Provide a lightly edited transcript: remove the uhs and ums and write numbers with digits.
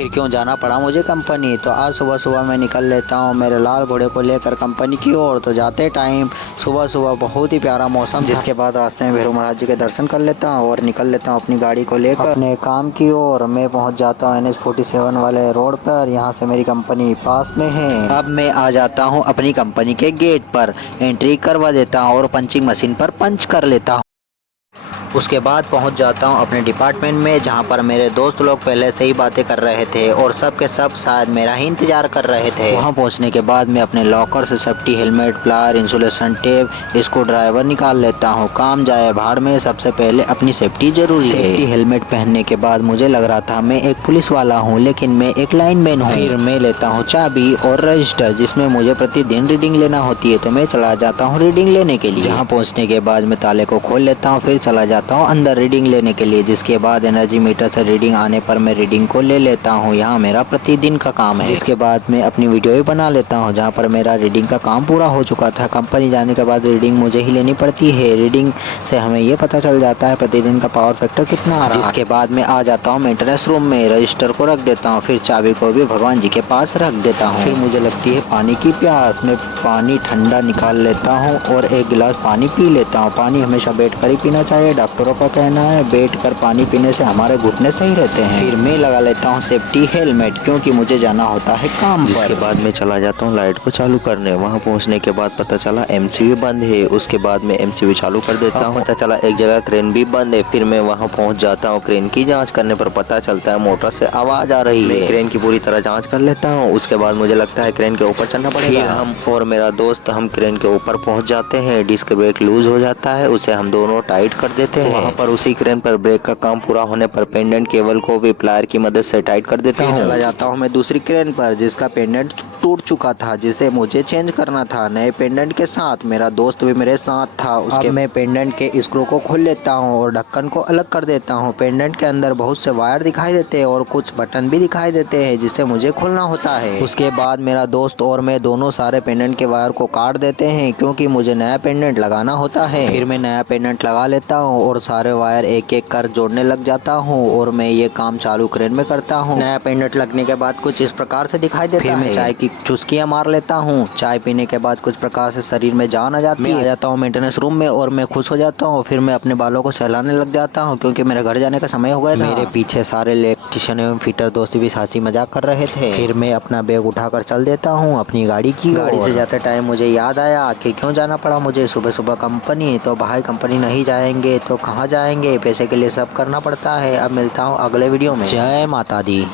आखिर क्यों जाना पड़ा मुझे कंपनी। तो आज सुबह सुबह मैं निकल लेता हूँ मेरे लाल घोड़े को लेकर कंपनी की ओर। तो जाते टाइम सुबह सुबह बहुत ही प्यारा मौसम, जिसके बाद रास्ते में भैरव महाराज जी के दर्शन कर लेता हूँ और निकल लेता हूँ अपनी गाड़ी को लेकर अपने काम की ओर। मैं पहुँच जाता हूँ NH-47 वाले रोड पर। यहाँ से मेरी कंपनी पास में है। अब मैं आ जाता हूँ अपनी कंपनी के गेट पर, एंट्री करवा देता हूँ और पंचिंग मशीन पर पंच कर लेता हूँ। उसके बाद पहुंच जाता हूं अपने डिपार्टमेंट में, जहां पर मेरे दोस्त लोग पहले से ही बातें कर रहे थे और सब के सब शायद मेरा ही इंतजार कर रहे थे। वहां पहुंचने के बाद मैं अपने लॉकर से safety helmet, plier, insulation tape, screwdriver निकाल लेता हूं। काम जाए भाड़ में, सबसे पहले अपनी सेफ्टी जरूरी है। सेफ्टी हेलमेट पहनने के बाद मुझे लग रहा था मैं एक पुलिस वाला हूँ, लेकिन मैं एक लाइनमैन हूँ। फिर मैं लेता हूँ चाबी और रजिस्टर, जिसमें मुझे प्रतिदिन रीडिंग लेना होती है। तो मैं चला जाता हूँ रीडिंग लेने के लिए। जहाँ पहुँचने के बाद मैं ताले को खोल लेता हूँ, फिर चला जाता हूँ अंदर रीडिंग लेने के लिए। जिसके बाद एनर्जी मीटर से रीडिंग आने पर मैं रीडिंग को ले लेता हूँ। यहाँ मेरा प्रतिदिन का काम है। जिसके बाद मैं अपनी वीडियो भी बना लेता हूँ, जहाँ पर मेरा रीडिंग का काम पूरा हो चुका था। कंपनी जाने के बाद रीडिंग मुझे ही लेनी पड़ती है। रीडिंग से हमें ये पता चल जाता है प्रतिदिन का पावर फैक्टर कितना आ रहा है। जिसके बाद मैं आ जाता हूँ मेंटेनेंस रूम में, रजिस्टर को रख देता हूँ, फिर चाबी को भी भगवान जी के पास रख देता हूँ। फिर मुझे लगती है पानी की प्यास। मैं पानी ठंडा निकाल लेता हूँ और एक गिलास पानी पी लेता हूँ। पानी हमेशा बैठ कर ही पीना चाहिए, डॉक्टरों का कहना है बैठकर पानी पीने से हमारे घुटने सही रहते हैं। फिर मैं लगा लेता हूँ सेफ्टी हेलमेट, क्योंकि मुझे जाना होता है काम पर। जिसके बाद मैं चला जाता हूँ लाइट को चालू करने। वहाँ पहुँचने के बाद पता चला MCV बंद है। उसके बाद मैं MCV चालू कर देता हूँ। पता चला एक जगह क्रेन भी बंद है। फिर मैं वहाँ पहुँच जाता हूँ। क्रेन की जांच करने पर पता चलता है मोटर से आवाज आ रही है। क्रेन की पूरी तरह जांच कर लेता हूँ। उसके बाद मुझे लगता है क्रेन के ऊपर चढ़ना पड़ेगा। फिर हम और मेरा दोस्त हम क्रेन के ऊपर पहुँच जाते हैं। डिस्क ब्रेक लूज हो जाता है, उसे हम दोनों टाइट कर देते हैं। वहाँ पर उसी क्रेन पर ब्रेक का काम पूरा होने पर पेंडेंट केबल को भी प्लायर की मदद से टाइट कर देता हूँ। चला जाता हूँ मैं दूसरी क्रेन पर, जिसका पेंडेंट टूट चुका था, जिसे मुझे चेंज करना था नए पेंडेंट के साथ। मेरा दोस्त भी मेरे साथ था। उसके मैं पेंडेंट के स्क्रू को खोल लेता हूँ और ढक्कन को अलग कर देता हूँ। पेंडेंट के अंदर बहुत से वायर दिखाई देते हैं और कुछ बटन भी दिखाई देते हैं, जिसे मुझे खोलना होता है। उसके बाद मेरा दोस्त और मैं दोनों सारे पेंडेंट के वायर को काट देते हैं, क्योंकि मुझे नया पेंडेंट लगाना होता है। फिर मैं नया पेंडेंट लगा लेता हूँ और सारे वायर एक एक कर जोड़ने लग जाता हूँ और मैं ये काम चालू क्रेन में करता हूँ। नया पेंडेंट लगने के बाद कुछ इस प्रकार से दिखाई देता है। फिर मैं चाय की चुस्कियां मार लेता हूँ। चाय पीने के बाद कुछ प्रकार से शरीर में जान आ जाती है। मैं आ जाता हूँ मेंटेनेंस रूम में और मैं खुश हो जाता हूँ। फिर मैं अपने बालों को सहलाने लग जाता हूँ, क्योंकि मेरे घर जाने का समय हो गया था। मेरे पीछे सारे इलेक्ट्रिशियन एवं फिटर दोस्त भी हंसी मजाक कर रहे थे। फिर मैं अपना बैग उठाकर चल देता हूँ अपनी गाड़ी की। गाड़ी से जाते टाइम मुझे याद आया आखिर क्यों जाना पड़ा मुझे सुबह सुबह कंपनी। तो भाई कंपनी नहीं जाएंगे तो कहाँ जाएंगे, पैसे के लिए सब करना पड़ता है। अब मिलता हूँ अगले वीडियो में। जय माता दी।